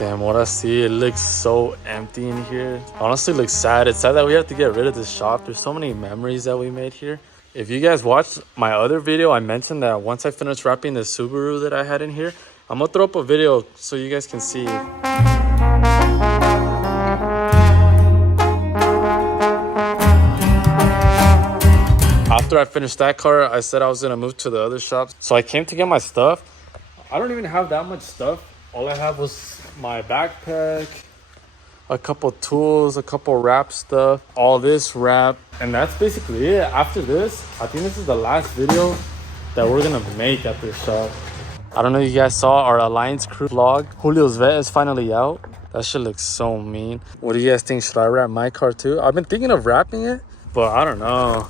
Damn, what I see, it looks so empty in here. Honestly, it looks sad. It's sad that we have to get rid of this shop. There's so many memories that we made here. If you guys watched my other video, I mentioned that once I finish wrapping the Subaru that I had in here, I'm gonna throw up a video so you guys can see. After I finished that car, I said I was gonna move to the other shop. So I came to get my stuff. I don't even have that much stuff. All I have was my backpack, a couple tools, a couple wrap stuff, all this wrap, and that's basically it. After this, I think this is the last video that we're gonna make at this shop. I don't know if you guys saw our Alliance Crew vlog. Julio's vet is finally out. That shit looks so mean. What do you guys think? Should I wrap my car too? I've been thinking of wrapping it, but I don't know.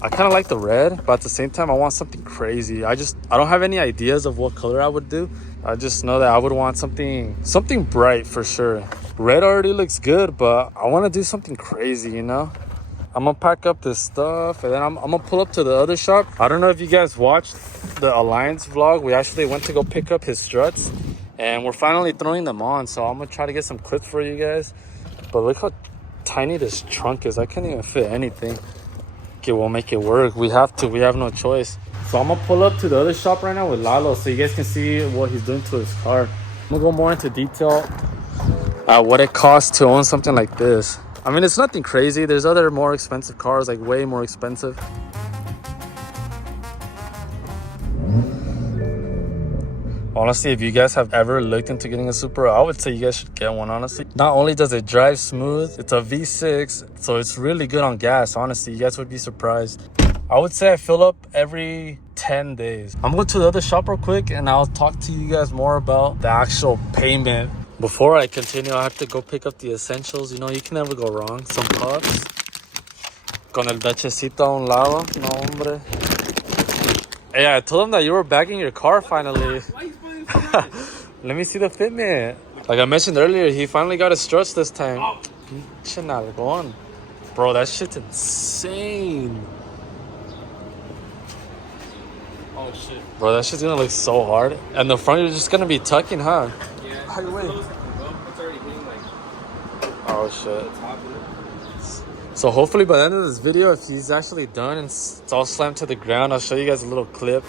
I kind of like the red, but at the same time, I want something crazy. I don't have any ideas of what color I would do. I just know that I would want something bright for sure. Red already looks good, but I want to do something crazy, you know? I'm going to pack up this stuff, and then I'm going to pull up to the other shop. I don't know if you guys watched the Alliance vlog. We actually went to go pick up his struts, and we're finally throwing them on. So I'm going to try to get some clips for you guys. But look how tiny this trunk is. I can't even fit anything. Okay, we'll make it work. We have to. We have no choice. So I'm gonna pull up to the other shop right now with Lalo so you guys can see what he's doing to his car. I'm gonna go more into detail at what it costs to own something like this. I mean, it's nothing crazy. There's other more expensive cars, like way more expensive. Honestly, if you guys have ever looked into getting a Supra, I would say you guys should get one, honestly. Not only does it drive smooth, it's a V6, so it's really good on gas, honestly. You guys would be surprised. I would say I fill up every 10 days. I'm going to the other shop real quick, and I'll talk to you guys more about the actual payment. Before I continue, I have to go pick up the essentials. You know, you can never go wrong. Some puffs. Con el dachecito a un lado. No, hombre. Hey, I told him that you were bagging your car finally. Let me see the fitment. Like I mentioned earlier, he finally got his struts this time. Oh. Bro, that shit's insane. Oh shit. Bro, that shit's gonna look so hard. And the front, you're just gonna be tucking, huh? Yeah. How you wait? It's already hitting like... Oh shit. So hopefully by the end of this video, if he's actually done and it's all slammed to the ground, I'll show you guys a little clip.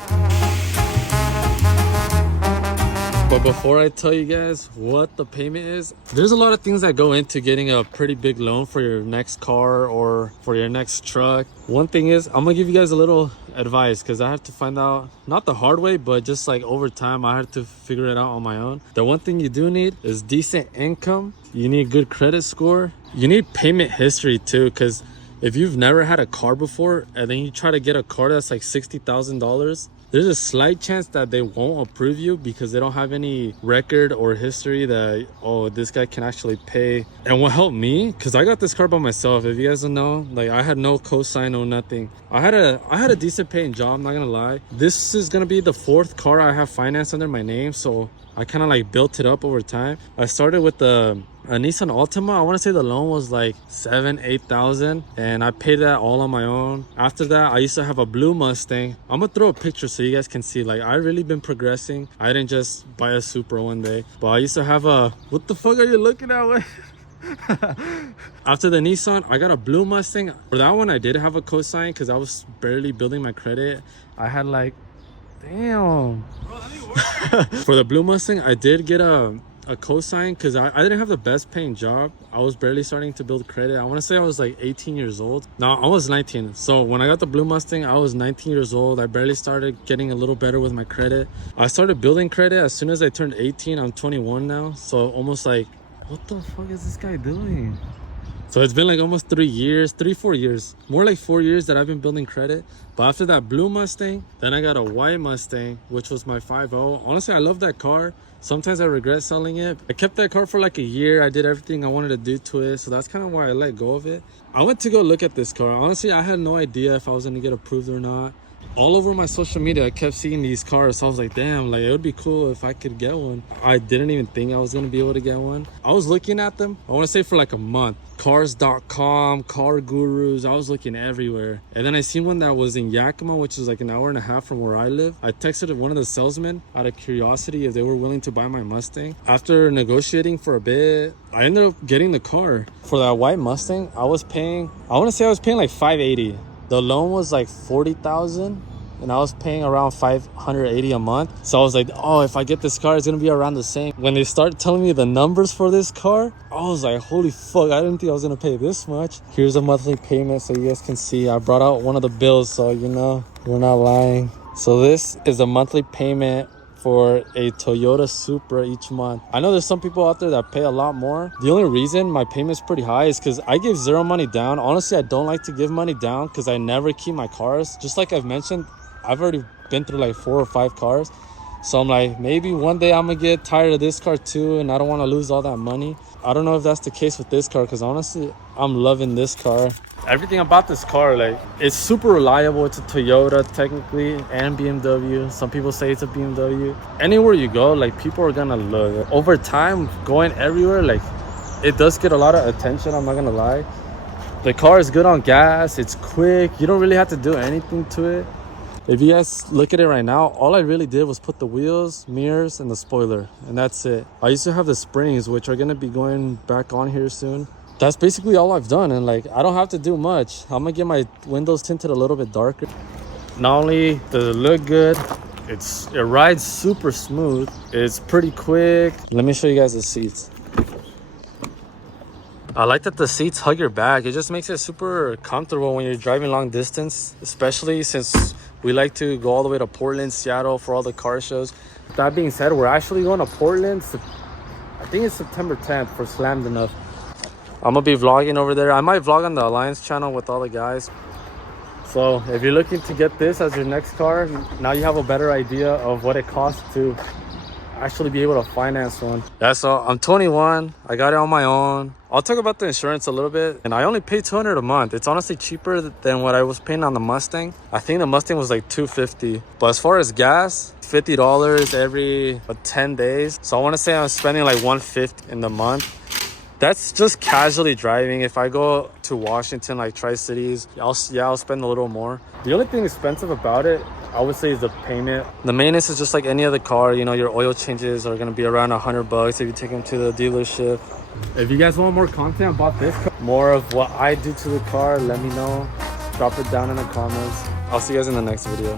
But before I tell you guys what the payment is, there's a lot of things that go into getting a pretty big loan for your next car or for your next truck. One thing is, I'm gonna give you guys a little advice because I had to find out, not the hard way, but just like over time, I had to figure it out on my own. The one thing you do need is decent income. You need good credit score. You need payment history too, because if you've never had a car before and then you try to get a car that's like $60,000, there's a slight chance that they won't approve you because they don't have any record or history that, oh, this guy can actually pay. And what helped me, because I got this car by myself, if you guys don't know, like I had no cosign, no nothing. I had a decent paying job, I'm not gonna lie. This is gonna be the 4th car I have financed under my name, so I kind of like built it up over time. I started with a Nissan Altima. I want to say the loan was like $8,000 and I paid that all on my own. After that, I used to have a blue Mustang. I'm gonna throw a picture so you guys can see, like I really been progressing. I didn't just buy a Supra one day, but I used to have a, what the fuck are you looking at? After the Nissan, I got a blue Mustang. For that one, I did have a cosign because I was barely building my credit. I had like, damn. Bro, that didn't work. For the blue Mustang, I did get a cosign because I didn't have the best paying job. I was barely starting to build credit. I want to say I was like 18 years old. No, I was 19. So when I got the blue Mustang, I was 19 years old. I barely started getting a little better with my credit. I started building credit as soon as I turned 18. I'm 21 now. So almost like, what the fuck is this guy doing? So it's been like almost 4 years, more like 4 years that I've been building credit. But after that blue Mustang, then I got a white Mustang, which was my 5.0. Honestly, I love that car. Sometimes I regret selling it. I kept that car for like a year. I did everything I wanted to do to it. So that's kind of why I let go of it. I went to go look at this car. Honestly, I had no idea if I was going to get approved or not. All over my social media, I kept seeing these cars. So I was like, damn, like it would be cool if I could get one. I didn't even think I was gonna be able to get one. I was looking at them, I wanna say for like a month. Cars.com, car gurus, I was looking everywhere. And then I seen one that was in Yakima, which is like an hour and a half from where I live. I texted one of the salesmen out of curiosity if they were willing to buy my Mustang. After negotiating for a bit, I ended up getting the car. For that white Mustang, I was paying like $580. The loan was like $40,000 and I was paying around $580 a month. So I was like, oh, if I get this car, it's gonna be around the same. When they started telling me the numbers for this car, I was like, holy fuck, I didn't think I was gonna pay this much. Here's a monthly payment so you guys can see. I brought out one of the bills so you know we're not lying. So this is a monthly payment for a Toyota Supra each month. I know there's some people out there that pay a lot more. The only reason my payment's pretty high is because I give zero money down. Honestly, I don't like to give money down because I never keep my cars. Just like I've mentioned, I've already been through like 4 or 5 cars. So I'm like, maybe one day I'm gonna get tired of this car too and I don't want to lose all that money. I don't know if that's the case with this car because honestly, I'm loving this car. Everything about this car, like, it's super reliable. It's a Toyota technically and BMW. Some people say it's a BMW. Anywhere you go, like, people are gonna love it. Over time, going everywhere, like, it does get a lot of attention, I'm not gonna lie. The car is good on gas, it's quick, you don't really have to do anything to it. If you guys look at it right now, all I really did was put the wheels, mirrors, and the spoiler, and that's it. I used to have the springs, which are gonna be going back on here soon. That's basically all I've done, and like, I don't have to do much. I'm gonna get my windows tinted a little bit darker. Not only does it look good, it rides super smooth. It's pretty quick. Let me show you guys the seats. I like that the seats hug your back. It just makes it super comfortable when you're driving long distance, especially since we like to go all the way to Portland, Seattle for all the car shows. That being said, we're actually going to Portland. I think it's September 10th for Slammed Enough. I'm gonna be vlogging over there. I might vlog on the Alliance channel with all the guys. So if you're looking to get this as your next car, now you have a better idea of what it costs to actually be able to finance one. Yeah, so I'm 21. I got it on my own. I'll talk about the insurance a little bit. And I only pay $200 a month. It's honestly cheaper than what I was paying on the Mustang. I think the Mustang was like $250. But as far as gas, $50 every 10 days. So I want to say I'm spending like $150 in the month. That's just casually driving. If I go to Washington, like Tri-Cities, I'll spend a little more. The only thing expensive about it, I would say, is the payment. The maintenance is just like any other car. You know, your oil changes are gonna be around $100 if you take them to the dealership. If you guys want more content about this car, more of what I do to the car, let me know. Drop it down in the comments. I'll see you guys in the next video.